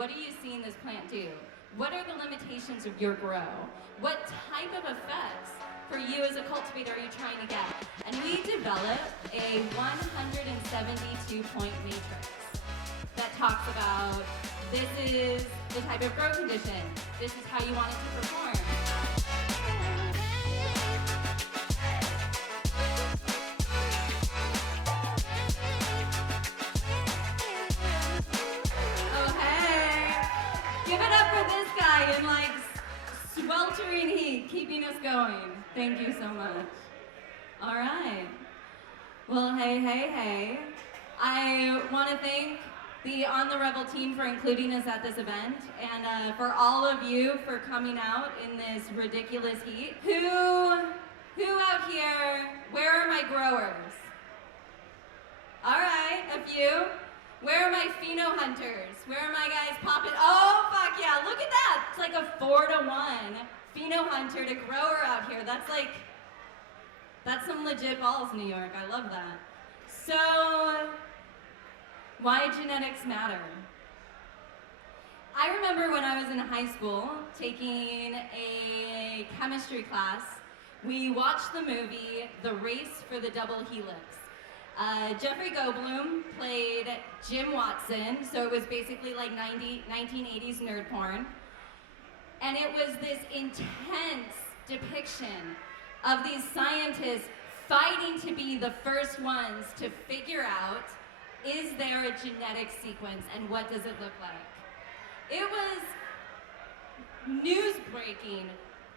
what are you seeing this plant do? What are the limitations of your grow? What type of effects for you as a cultivator are you trying to get? And we developed a 172-point matrix that talks about this is the type of grow condition, this is how you want it to perform. In like sweltering heat, keeping us going. Thank you so much. All right. Well, hey. I want to thank the On the Revel team for including us at this event, and for all of you for coming out in this ridiculous heat. Who out here, where are my growers? All right, a few. Where are my pheno hunters? Where are my guys popping? Oh, fuck yeah, look at that. It's like a 4-to-1 pheno hunter to grower out here. That's some legit balls, New York. I love that. So, why genetics matter? I remember when I was in high school taking a chemistry class, we watched the movie The Race for the Double Helix. Jeffrey Goldblum played Jim Watson, so it was basically like 1980s nerd porn. And it was this intense depiction of these scientists fighting to be the first ones to figure out, is there a genetic sequence and what does it look like? It was news-breaking,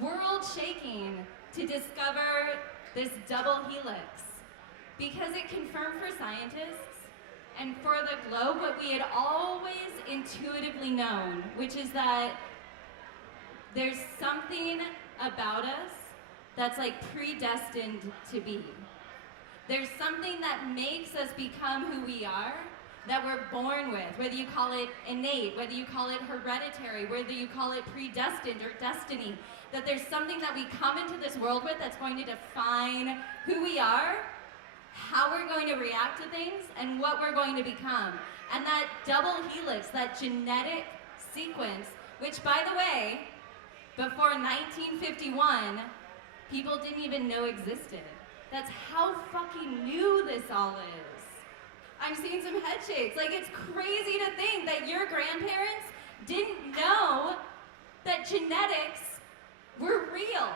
world-shaking to discover this double helix. Because it confirmed for scientists and for the globe what we had always intuitively known, which is that there's something about us that's like predestined to be. There's something that makes us become who we are, that we're born with, whether you call it innate, whether you call it hereditary, whether you call it predestined or destiny, that there's something that we come into this world with that's going to define who we are, how we're going to react to things, and what we're going to become. And that double helix, that genetic sequence, which by the way, before 1951, people didn't even know existed. That's how fucking new this all is. I'm seeing some head shakes. Like, it's crazy to think that your grandparents didn't know that genetics were real.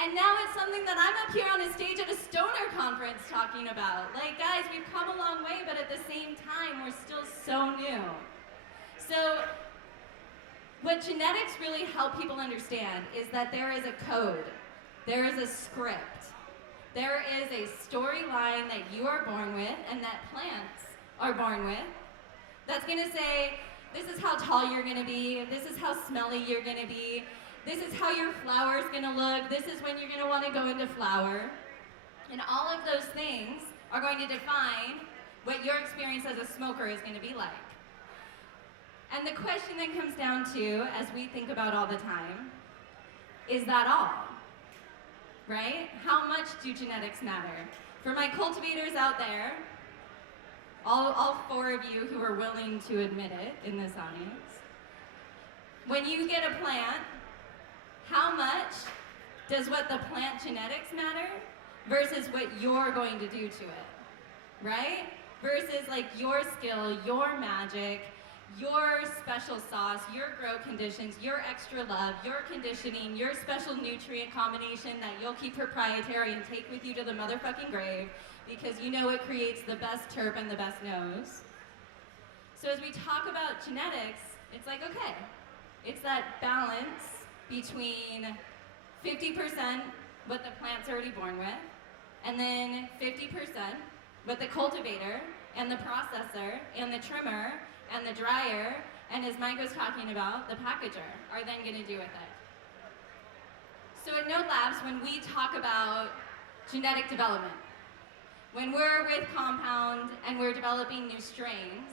And now it's something that I'm up here on a stage at a stoner conference talking about. Like, guys, we've come a long way, but at the same time, we're still so new. So, what genetics really help people understand is that there is a code. There is a script. There is a storyline that you are born with and that plants are born with that's gonna say, this is how tall you're gonna be, this is how smelly you're gonna be, this is how your flower is gonna look, this is when you're gonna wanna go into flower. And all of those things are going to define what your experience as a smoker is gonna be like. And the question that comes down to, as we think about all the time, is that all? Right? How much do genetics matter? For my cultivators out there, all 4 of you who are willing to admit it in this audience, when you get a plant, how much does what the plant genetics matter versus what you're going to do to it, right? Versus like your skill, your magic, your special sauce, your grow conditions, your extra love, your conditioning, your special nutrient combination that you'll keep proprietary and take with you to the motherfucking grave because you know it creates the best terp and the best nose. So as we talk about genetics, it's like, okay, it's that balance between 50% what the plant's already born with, and then 50% what the cultivator and the processor and the trimmer and the dryer, and as Mike was talking about, the packager are then gonna do with it. So at Node Labs, when we talk about genetic development, when we're with compound and we're developing new strains,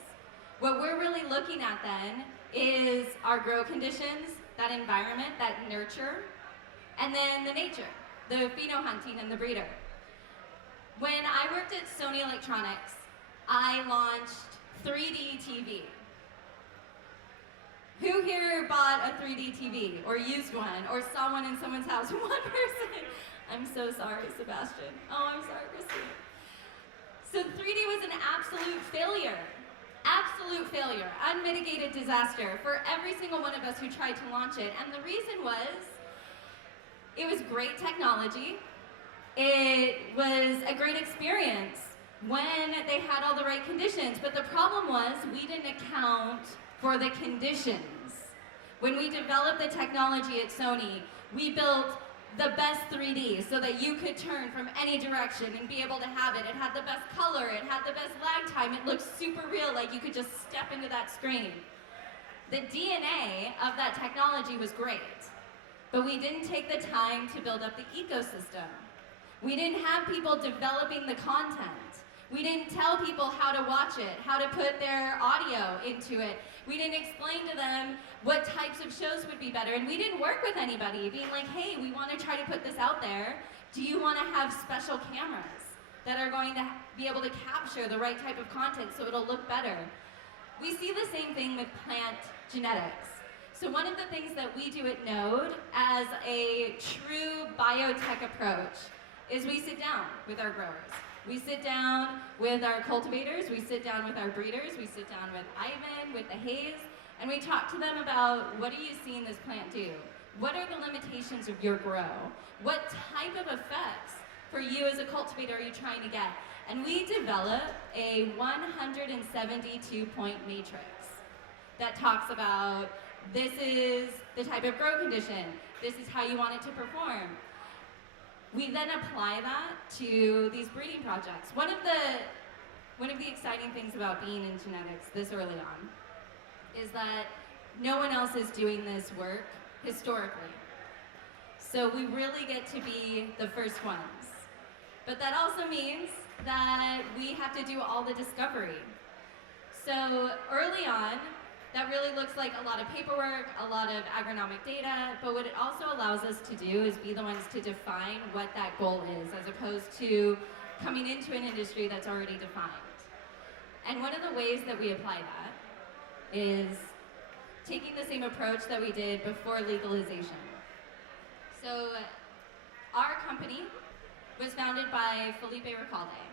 what we're really looking at then is our grow conditions, that environment, that nurture, and then the nature, the pheno hunting and the breeder. When I worked at Sony Electronics, I launched 3D TV. here bought a 3D TV or used one or saw one in someone's house? One person. I'm so sorry, Sebastian. Oh, I'm sorry, Christine. So 3D was an absolute failure. Absolute failure, unmitigated disaster for every single one of us who tried to launch it. And the reason was, it was great technology. It was a great experience when they had all the right conditions. But the problem was, we didn't account for the conditions. When we developed the technology at Sony, we built the best 3D so that you could turn from any direction and be able to have it. It had the best color, it had the best lag time, it looked super real, like you could just step into that screen. The DNA of that technology was great, but we didn't take the time to build up the ecosystem. We didn't have people developing the content. We didn't tell people how to watch it, how to put their audio into it. We didn't explain to them what types of shows would be better. And we didn't work with anybody being like, hey, we want to try to put this out there. Do you want to have special cameras that are going to be able to capture the right type of content so it'll look better? We see the same thing with plant genetics. So one of the things that we do at Node as a true biotech approach is we sit down with our growers. We sit down with our cultivators, we sit down with our breeders, we sit down with Ivan, with the Haze, and we talk to them about, what are you seeing this plant do? What are the limitations of your grow? What type of effects for you as a cultivator are you trying to get? And we develop a 172-point matrix that talks about, this is the type of grow condition, this is how you want it to perform. We then apply that to these breeding projects. One of the exciting things about being in genetics this early on is that no one else is doing this work historically. So we really get to be the first ones. But that also means that we have to do all the discovery. So early on, that really looks like a lot of paperwork, a lot of agronomic data, but what it also allows us to do is be the ones to define what that goal is, as opposed to coming into an industry that's already defined. And one of the ways that we apply that is taking the same approach that we did before legalization. So our company was founded by Felipe Recalde.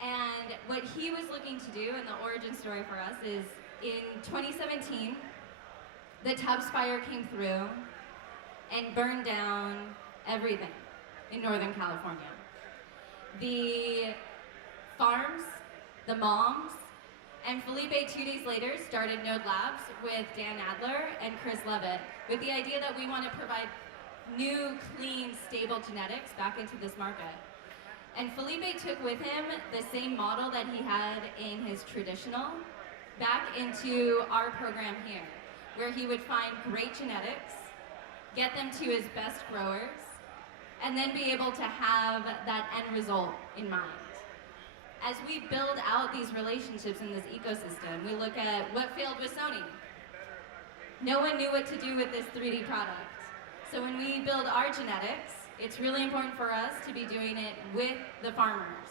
And what he was looking to do, and the origin story for us, is in 2017, the Tubbs fire came through and burned down everything in Northern California. The farms, the moms, and Felipe 2 days later started Node Labs with Dan Adler and Chris Levitt with the idea that we want to provide new, clean, stable genetics back into this market. And Felipe took with him the same model that he had in his traditional back into our program here, where he would find great genetics, get them to his best growers, and then be able to have that end result in mind. As we build out these relationships in this ecosystem, we look at what failed with Sony. No one knew what to do with this 3D product. So when we build our genetics, it's really important for us to be doing it with the farmers,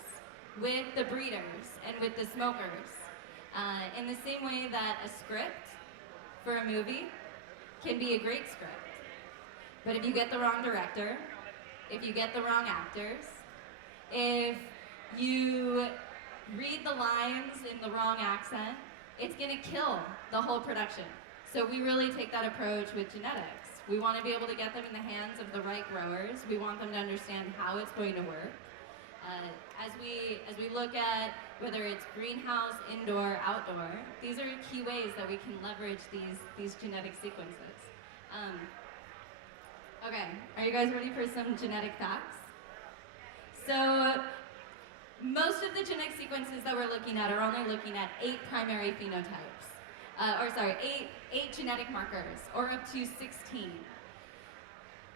with the breeders, and with the smokers. In the same way that a script for a movie can be a great script. But if you get the wrong director, if you get the wrong actors, if you read the lines in the wrong accent, it's going to kill the whole production. So we really take that approach with genetics. We want to be able to get them in the hands of the right growers. We want them to understand how it's going to work. As we look at whether it's greenhouse, indoor, outdoor, these are key ways that we can leverage these genetic sequences. Okay, are you guys ready for some genetic facts? So most of the genetic sequences that we're looking at are only looking at 8 primary phenotypes. Eight genetic markers, or up to 16.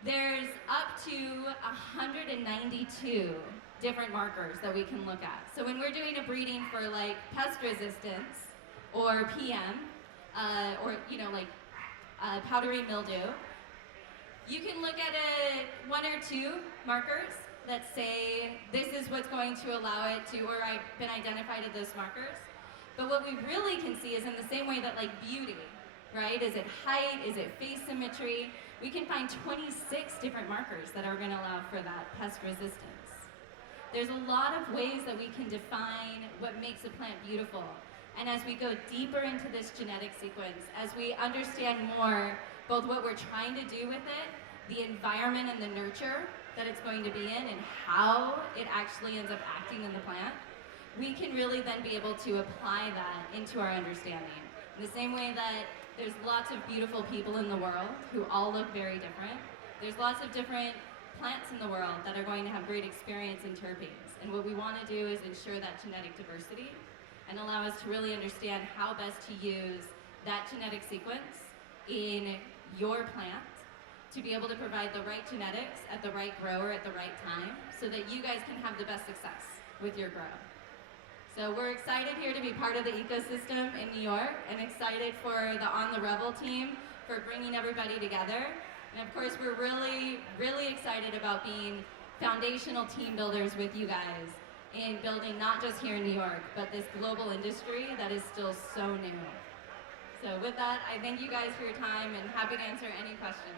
There's up to 192 different markers that we can look at. So when we're doing a breeding for like pest resistance or PM, or powdery mildew, you can look at 1 or 2 markers that say this is what's going to allow it to, or I've been identified as those markers. But what we really can see is in the same way that like beauty, right? Is it height? Is it face symmetry? We can find 26 different markers that are gonna allow for that pest resistance. There's a lot of ways that we can define what makes a plant beautiful. And as we go deeper into this genetic sequence, as we understand more both what we're trying to do with it, the environment and the nurture that it's going to be in, and how it actually ends up acting in the plant, we can really then be able to apply that into our understanding. In the same way that there's lots of beautiful people in the world who all look very different, there's lots of different plants in the world that are going to have great experience in terpenes. And what we want to do is ensure that genetic diversity and allow us to really understand how best to use that genetic sequence in your plant to be able to provide the right genetics at the right grower at the right time so that you guys can have the best success with your grow. So we're excited here to be part of the ecosystem in New York and excited for the On the Revel team for bringing everybody together. And of course, we're really, really excited about being foundational team builders with you guys in building not just here in New York, but this global industry that is still so new. So with that, I thank you guys for your time and happy to answer any questions.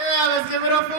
Yeah, let's give it up for